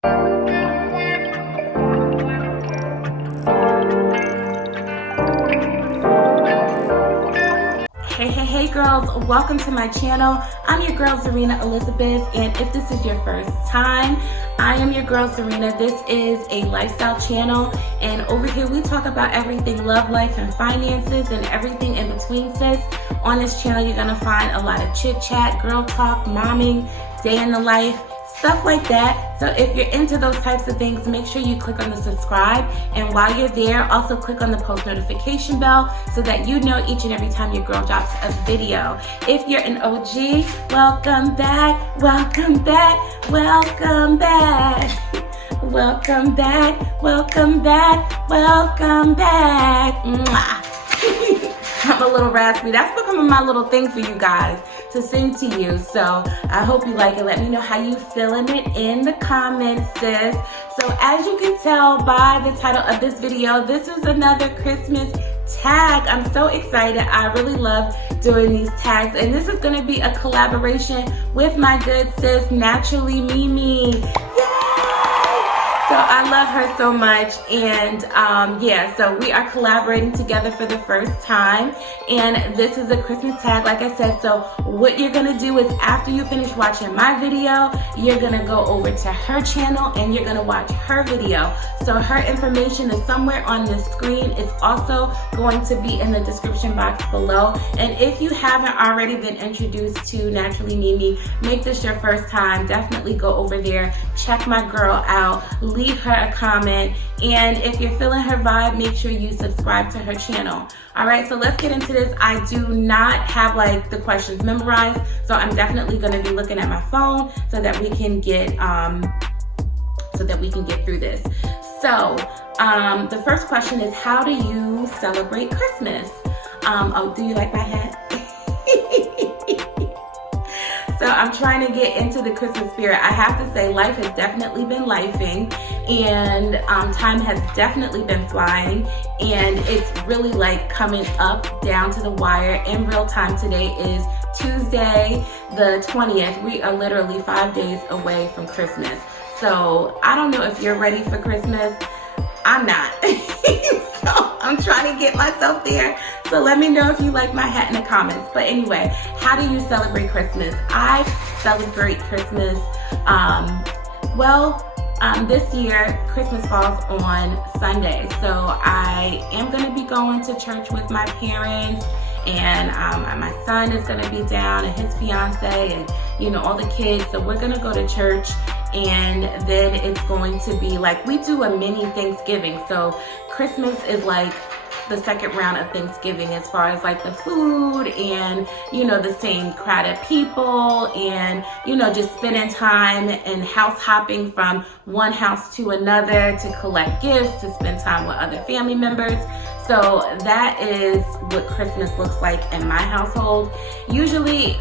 Hey girls, welcome to my channel. I'm your girl Zarinah Elizabeth, and if this is your first time, I am your girl Zarinah. This is a lifestyle channel, and over here we talk about everything love, life, and finances, and everything in between, sis. On this channel you're gonna find a lot of chit chat, girl talk, momming, day in the life, stuff like that. So if you're into those types of things, make sure you click on the subscribe, and while you're there, also click on the post notification bell so that you know each and every time your girl drops a video. If you're an OG, welcome back, welcome back, welcome back. Welcome back, welcome back, welcome back. Mwah. I'm a little raspy. That's becoming my little thing for you guys to sing to you. So I hope you like it. Let me know how you feeling it in the comments, sis. So as you can tell by the title of this video, this is another Christmas tag. I'm so excited. I really love doing these tags, and this is going to be a collaboration with my good sis, Naturally Mimi. So I love her so much, and yeah, so we are collaborating together for the first time, and this is a Christmas tag, like I said. So what you're gonna do is after you finish watching my video, you're gonna go over to her channel and you're gonna watch her video. So her information is somewhere on the screen. It's also going to be in the description box below, and if you haven't already been introduced to Naturally Mimi, make this your first time, definitely go over there, check my girl out, leave her a comment, and if you're feeling her vibe, make sure you subscribe to her channel. All right, so let's get into this. I do not have like the questions memorized, so I'm definitely going to be looking at my phone so that we can get through this. So the first question is, how do you celebrate Christmas? Oh, do you like my hat? So I'm trying to get into the Christmas spirit. I have to say, life has definitely been lifing, and time has definitely been flying, and it's really like coming up down to the wire in real time. Today is Tuesday the 20th. We are literally 5 days away from Christmas. So I don't know if you're ready for Christmas. I'm not. So I'm trying to get myself there. So let me know if you like my hat in the comments. But anyway, how do you celebrate Christmas? I celebrate Christmas, this year Christmas falls on Sunday. So I am going to be going to church with my parents, and my son is going to be down, and his fiance, and you know, all the kids. So we're going to go to church, and then it's going to be like, we do a mini Thanksgiving. So Christmas is like the second round of Thanksgiving as far as like the food, and you know, the same crowd of people, and you know, just spending time and house hopping from one house to another to collect gifts, to spend time with other family members. So that is what Christmas looks like in my household. Usually,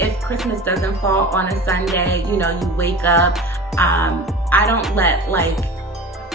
if Christmas doesn't fall on a Sunday, you know, you wake up, I don't let like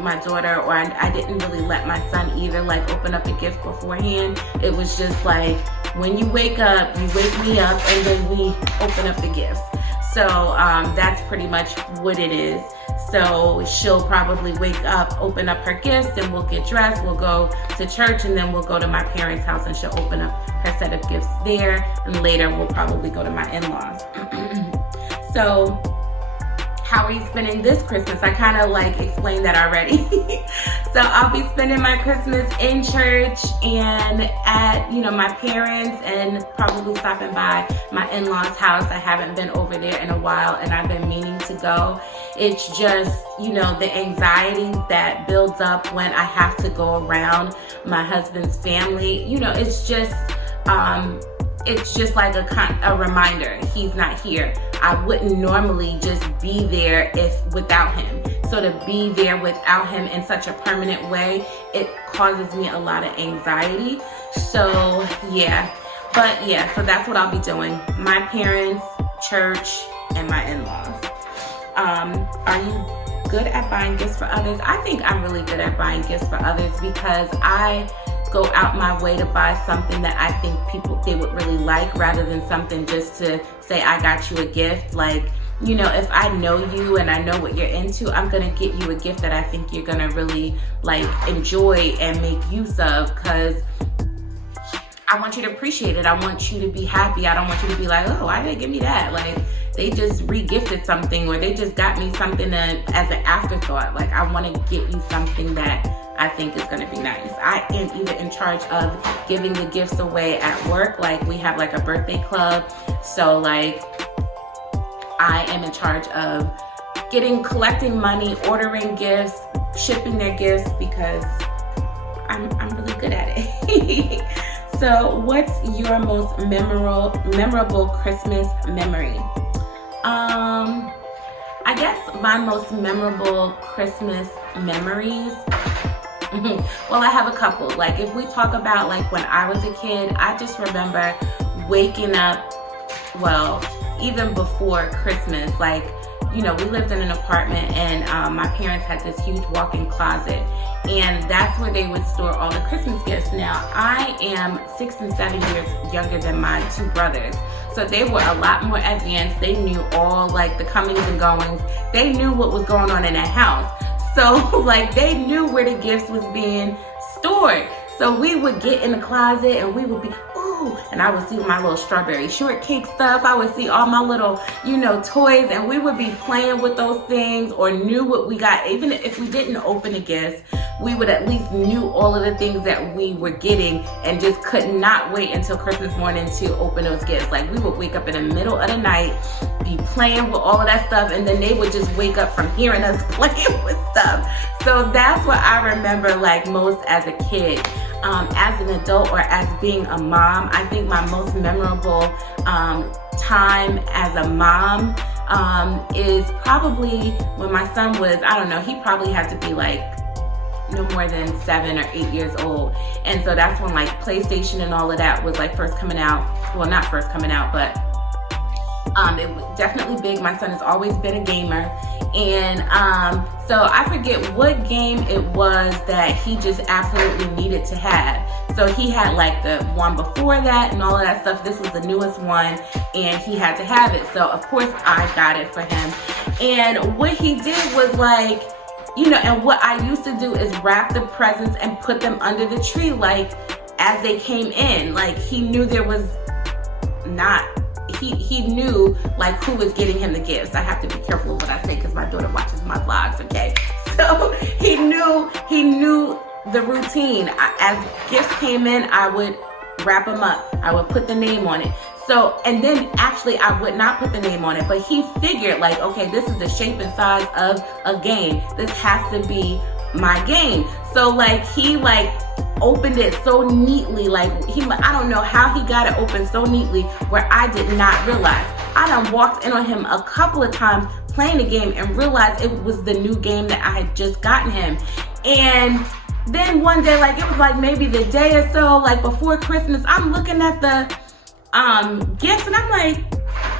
my daughter, or I didn't really let my son either, like open up a gift beforehand. It was just like, when you wake up, you wake me up, and then we open up the gifts. So that's pretty much what it is. So she'll probably wake up, open up her gifts, and we'll get dressed, we'll go to church, and then we'll go to my parents' house and she'll open up her set of gifts there, and later we'll probably go to my in-laws. So how are you spending this Christmas? I kind of like explained that already. So I'll be spending my Christmas in church and at, you know, my parents, and probably stopping by my in-laws' house. I haven't been over there in a while, and I've been meaning to go. It's just, you know, the anxiety that builds up when I have to go around my husband's family. You know, it's just like a reminder he's not here. I wouldn't normally just be there without him. So to be there without him in such a permanent way, it causes me a lot of anxiety. So yeah, but yeah, so that's what I'll be doing. My parents, church, and my in-laws. Are you good at buying gifts for others? I think I'm really good at buying gifts for others, because I go out my way to buy something that I think they would really like, rather than something just to say I got you a gift. Like you know, if I know you and I know what you're into, I'm gonna get you a gift that I think you're gonna really like enjoy and make use of, because I want you to appreciate it. I want you to be happy. I don't want you to be like, oh, why did they give me that? Like, they just re-gifted something, or they just got me something as an afterthought. Like, I want to get you something that I think is going to be nice. I am either in charge of giving the gifts away at work. Like, we have like a birthday club. So like, I am in charge of collecting money, ordering gifts, shipping their gifts, because I'm really good at it. So what's your most memorable Christmas memory? I guess my most memorable Christmas memories, well, I have a couple. Like, if we talk about like when I was a kid, I just remember waking up, well, even before Christmas, like, you know, we lived in an apartment, and my parents had this huge walk-in closet, and that's where they would store all the Christmas gifts. Now, I am 6 and 7 years younger than my 2 brothers, so they were a lot more advanced. They knew all like the comings and goings. They knew what was going on in that house. So like, they knew where the gifts was being stored. So we would get in the closet and we would be, ooh, and I would see my little strawberry shortcake stuff. I would see all my little, you know, toys, and we would be playing with those things, or knew what we got. Even if we didn't open the gifts, we would at least knew all of the things that we were getting, and just could not wait until Christmas morning to open those gifts. Like, we would wake up in the middle of the night, be playing with all of that stuff, and then they would just wake up from hearing us playing with stuff. So that's what I remember like most as a kid. As an adult, or as being a mom, I think my most memorable time as a mom is probably when my son was, I don't know, he probably had to be like no more than 7 or 8 years old. And so that's when like PlayStation and all of that was like first coming out. Well, not first coming out, but it was definitely big. My son has always been a gamer. And so I forget what game it was that he just absolutely needed to have. So he had like the one before that and all of that stuff. This was the newest one, and he had to have it. So of course I got it for him. And what he did was like, you know, and what I used to do is wrap the presents and put them under the tree, like as they came in. Like, he knew there was not, he knew like who was getting him the gifts. I have to be careful with what I say, because my daughter watches my vlogs, okay? So he knew the routine. As gifts came in, I would wrap them up. I would put the name on it. So, and then actually I would not put the name on it, but he figured like, okay, this is the shape and size of a game. This has to be my game. So like, he like opened it so neatly, like I don't know how he got it open so neatly where I did not realize. I done walked in on him a couple of times playing the game and realized it was the new game that I had just gotten him. And then one day, like it was like maybe the day or so, like before Christmas, I'm looking at the gifts and I'm like,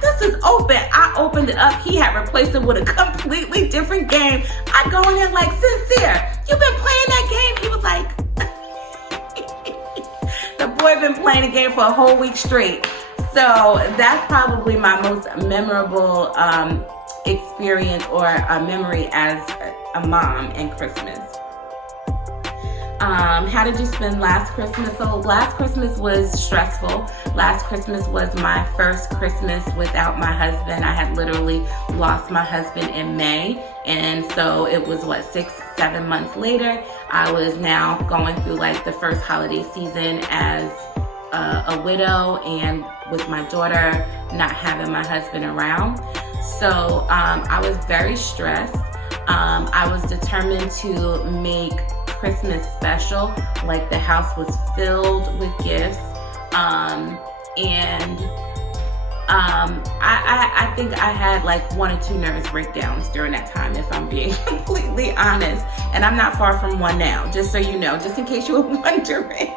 this is open. I opened it up. He had replaced it with a completely different game. I go in there like, Sincere, you've been playing that game? He was like, the boy been playing the game for a whole week straight. So that's probably my most memorable experience or a memory as a mom in Christmas. How did you spend last Christmas? So last Christmas was stressful. Last Christmas was my first Christmas without my husband. I had literally lost my husband in May. And so it was 6-7 months later, I was now going through like the first holiday season as a widow, and with my daughter not having my husband around. So I was very stressed. I was determined to make Christmas special. Like the house was filled with gifts. I think I had like 1 or 2 nervous breakdowns during that time, if I'm being completely honest. And I'm not far from one now, just so you know, just in case you were wondering.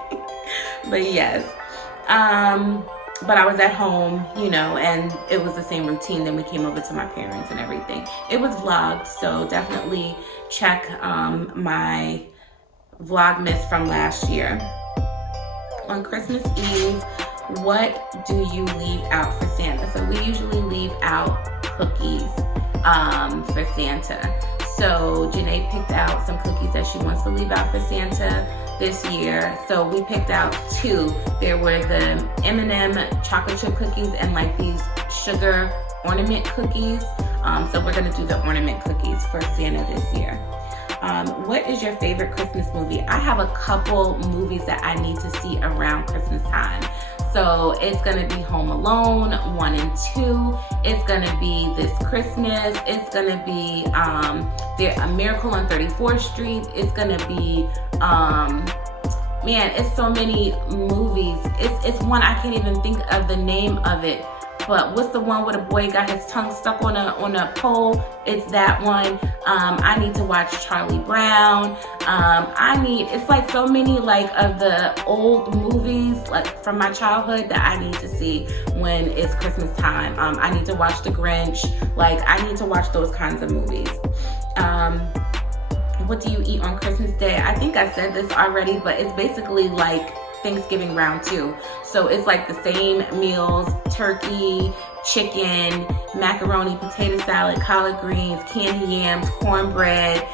But yes. But I was at home, you know, and it was the same routine. Then we came over to my parents and everything. It was vlogged, so definitely check my Vlogmas from last year. On Christmas Eve, what do you leave out for Santa? So we usually leave out cookies for Santa. So Janae picked out some cookies that she wants to leave out for Santa this year. So we picked out 2. There were the M&M chocolate chip cookies and like these sugar ornament cookies. So we're gonna do the ornament cookies for Santa this year. What is your favorite Christmas movie? I have a couple movies that I need to see around Christmas time. So it's gonna be Home Alone 1 and 2. It's gonna be This Christmas. It's gonna be A Miracle on 34th Street. It's gonna be man, it's so many movies. It's one I can't even think of the name of it. But what's the one where the boy got his tongue stuck on a pole? It's that one. I need to watch Charlie Brown. It's like so many like of the old movies like from my childhood that I need to see when it's Christmas time. I need to watch The Grinch. Like I need to watch those kinds of movies. What do you eat on Christmas Day? I think I said this already, but it's basically like Thanksgiving round 2. So it's like the same meals: turkey, chicken, macaroni, potato salad, collard greens, candy yams, cornbread,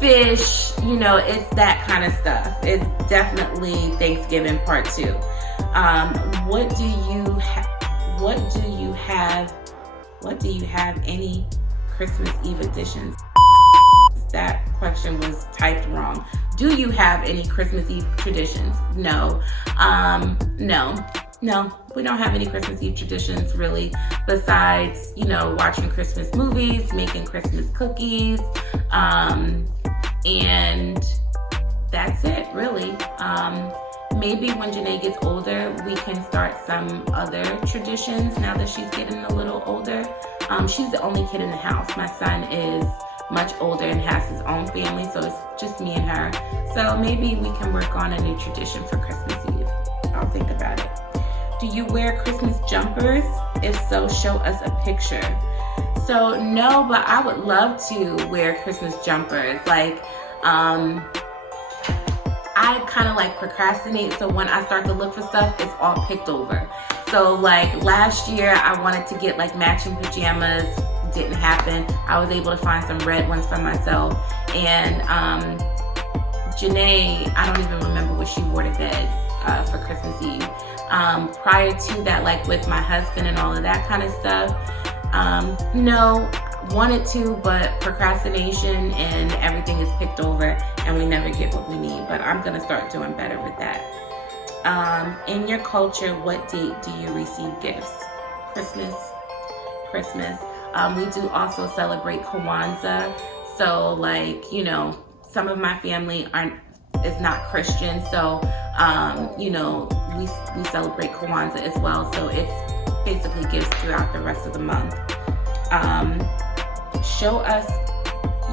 fish, it's that kind of stuff. It's definitely Thanksgiving part 2. What do you have any Christmas Eve editions? That question was typed wrong. Do you have any Christmas Eve traditions? No. No, we don't have any Christmas Eve traditions really, besides, watching Christmas movies, making Christmas cookies, and that's it really. Maybe when Janae gets older, we can start some other traditions now that she's getting a little older. She's the only kid in the house. My son is much older and has his own family, so it's just me and her. So maybe we can work on a new tradition for Christmas Eve. I'll think about it. Do you wear Christmas jumpers? If so, show us a picture. So no, but I would love to wear Christmas jumpers. Like, I kind of like procrastinate, so when I start to look for stuff, it's all picked over. So like last year, I wanted to get like matching pajamas. Didn't happen. I was able to find some red ones for myself. And Janae, I don't even remember what she wore to bed for Christmas Eve. Prior to that, like with my husband and all of that kind of stuff, no, wanted to, but procrastination and everything is picked over and we never get what we need. But I'm gonna start doing better with that. In your culture, what date do you receive gifts? Christmas. We do also celebrate Kwanzaa. So like, some of my family is not Christian. So, we celebrate Kwanzaa as well. So it's basically gifts throughout the rest of the month. Show us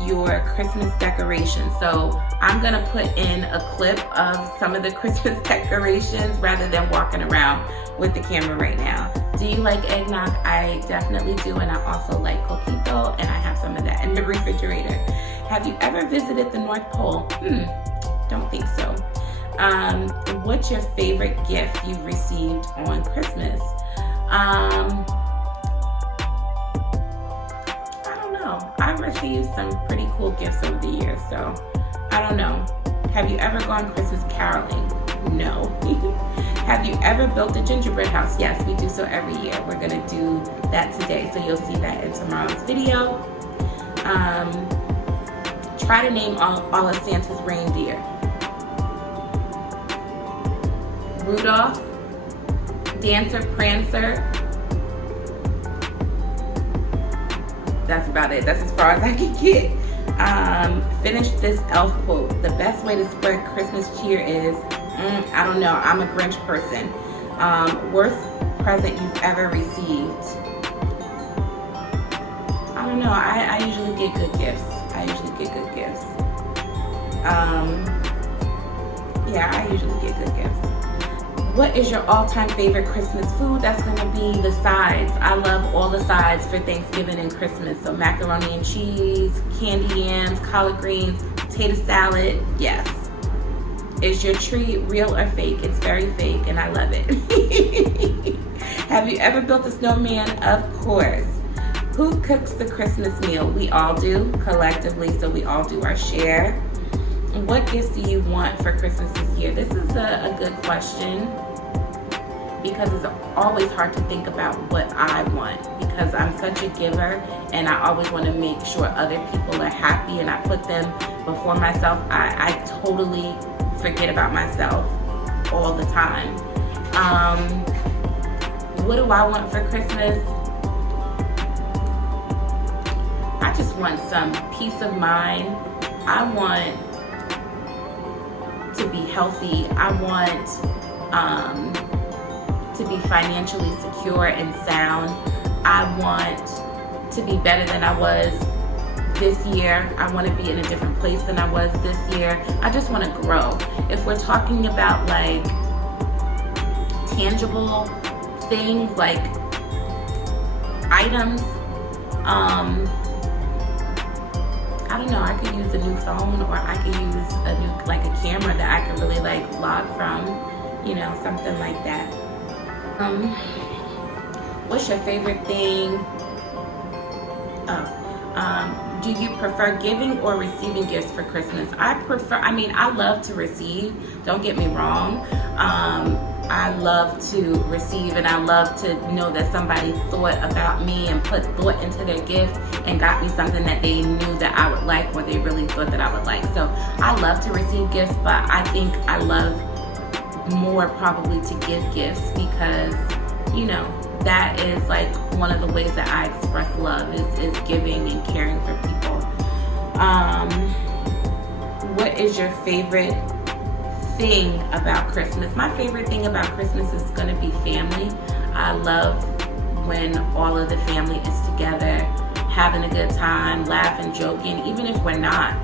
your Christmas decorations. So I'm gonna put in a clip of some of the Christmas decorations rather than walking around with the camera right now. Do you like eggnog? I definitely do, and I also like coquito, and I have some of that in the refrigerator. Have you ever visited the North Pole? Don't think so. What's your favorite gift you've received on Christmas? I don't know. I've received some pretty cool gifts over the years, so I don't know. Have you ever gone Christmas caroling? No. Have you ever built a gingerbread house? Yes, we do so every year. We're gonna do that today, so you'll see that in tomorrow's video. Try to name all of Santa's reindeer. Rudolph, Dancer, Prancer. That's about it. That's as far as I can get. Finish this elf quote. The best way to spread Christmas cheer is, I don't know. I'm a Grinch person. Worst present you've ever received? I don't know. I usually get good gifts. Yeah, I usually get good gifts. What is your all-time favorite Christmas food? That's gonna be the sides. I love all the sides for Thanksgiving and Christmas. So macaroni and cheese, candy yams, collard greens, potato salad, yes. Is your tree real or fake? It's very fake, and I love it. Have you ever built a snowman? Of course. Who cooks the Christmas meal? We all do, collectively, so we all do our share. What gifts do you want for Christmas this year? This is a good question, because it's always hard to think about what I want, because I'm such a giver and I always want to make sure other people are happy, and I put them before myself. I totally forget about myself all the time. What do I want for Christmas? I just want some peace of mind. I want to be healthy. I want to be financially secure and sound. I want to be better than I was this year. I want to be in a different place than I was this year. I just want to grow. If we're talking about like tangible things, like items, I don't know, I could use a new phone, or I could use a new, like a camera that I could really like vlog from, you know, something like that. What's your favorite thing? Do you prefer giving or receiving gifts for Christmas? I love to receive, don't get me wrong. I love to receive, and I love to know that somebody thought about me and put thought into their gift and got me something that they knew that I would like, or they really thought that I would like. So I love to receive gifts, but I think I love more probably to give gifts, because, you know, that is like one of the ways that I express love is giving and caring for people. What is your favorite thing about Christmas? My favorite thing about Christmas is going to be family. I love when all of the family is together, having a good time, laughing, joking, even if we're not,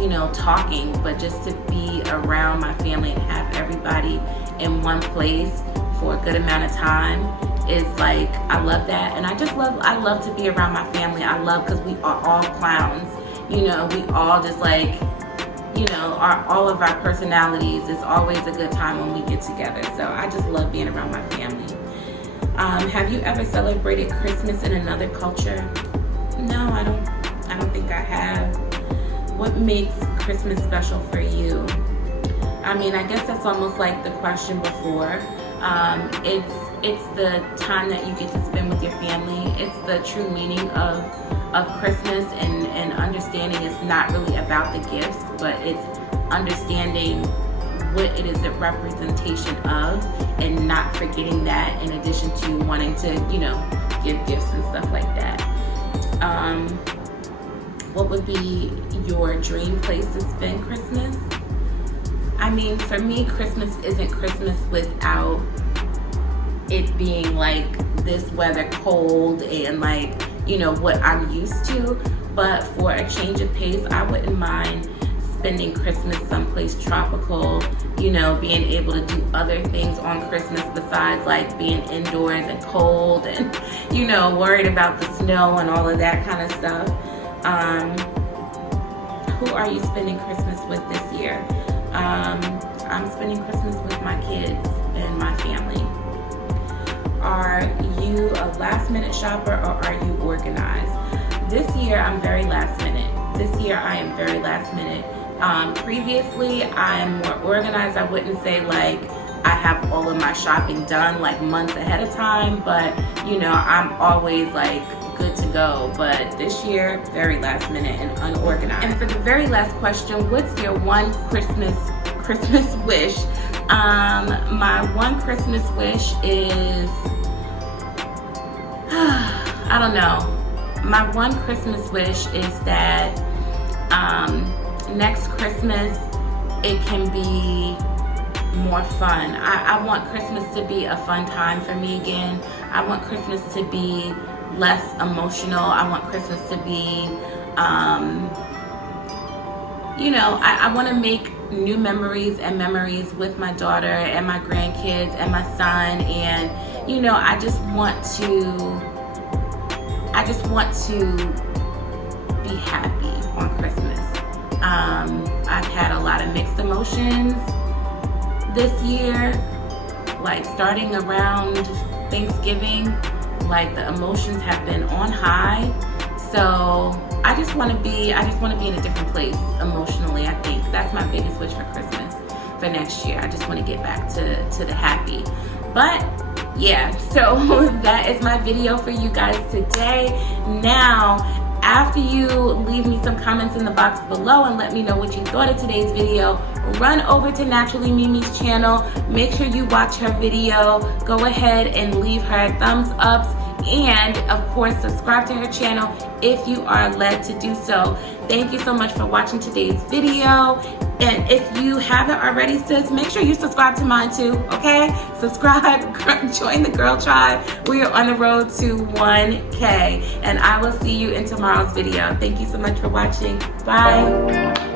you know, talking, but just to be around my family and have everybody in one place for a good amount of time is like, I love that. And I love to be around my family. I love, because we are all clowns, you know, we all just like, you know, all of our personalities. It's always a good time when we get together. So I just love being around my family. Have you ever celebrated Christmas in another culture? No, I don't think I have. What makes Christmas special for you? I mean, I guess that's almost like the question before. It's the time that you get to spend with your family. It's the true meaning of Christmas, and understanding it's not really about the gifts, but it's understanding what it is a representation of, and not forgetting that, in addition to wanting to, you know, give gifts and stuff like that. What would be your dream place to spend Christmas? I mean, for me, Christmas isn't Christmas without it being like this weather, cold, and like, you know, what I'm used to. But for a change of pace, I wouldn't mind spending Christmas someplace tropical, you know, being able to do other things on Christmas besides like being indoors and cold and, you know, worried about the snow and all of that kind of stuff. Who are you spending Christmas with this year? I'm spending Christmas with my kids and my family. Are you a last minute shopper, or are you organized? This year I'm very last minute. This year I am very last minute. Previously I'm more organized. I wouldn't say like I have all of my shopping done like months ahead of time, but you know, I'm always like good to go. But this year, very last minute and unorganized. And for the very last question, what's your one Christmas wish? My one Christmas wish is, I don't know. My one Christmas wish is that next Christmas it can be more fun. I want Christmas to be a fun time for me again. I want Christmas to be less emotional. I want Christmas to be, you know, I want to make new memories and memories with my daughter and my grandkids and my son, and you know, I just want to be happy on Christmas. I've had a lot of mixed emotions this year, like starting around Thanksgiving, like the emotions have been on high. So I just want to be in a different place emotionally. I think that's my biggest wish for Christmas for next year. I just want to get back to the happy. But yeah, so that is my video for you guys today. Now, after you leave me some comments in the box below and let me know what you thought of today's video, run over to Naturally Mimi's channel. Make sure you watch her video. Go ahead and leave her thumbs ups. And of course, subscribe to her channel if you are led to do so. Thank you so much for watching today's video. And if you haven't already, sis, make sure you subscribe to mine too, okay? Subscribe, join the girl tribe. We are on the road to 1K. And I will see you in tomorrow's video. Thank you so much for watching. Bye.